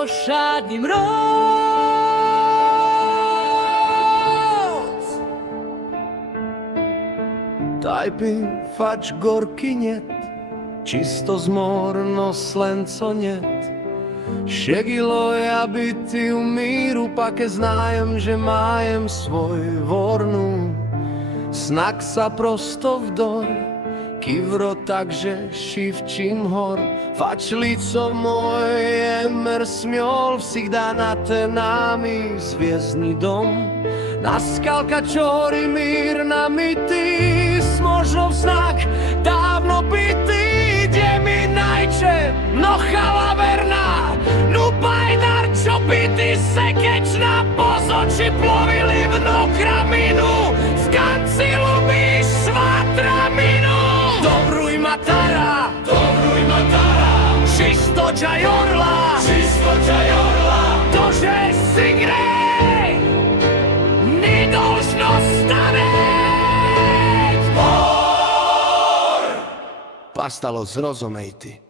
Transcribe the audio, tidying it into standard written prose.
Ošádním roc. Tajpy fač gorky net, čisto zmorno slenco net. Šegilo ja biti u miru, pa ke znajem, že majem svoj vornu. Snak sa prosto vdor, kivro takže šivčím hor. Fač lico moje mer smjol, всегда na te nami zvjezdni dom. Naskalka čori mirna mi ti, smožov znak dávno biti. Gdje mi najče nohala verná, nu bajdar čo biti se kečna, pozoči plovili v nokraminu, v kanci lubíš svatraminu. Dobruj matara, čisto džaj orla, dože si grej, ni должно staneť. Pastalo, zrozumej ty.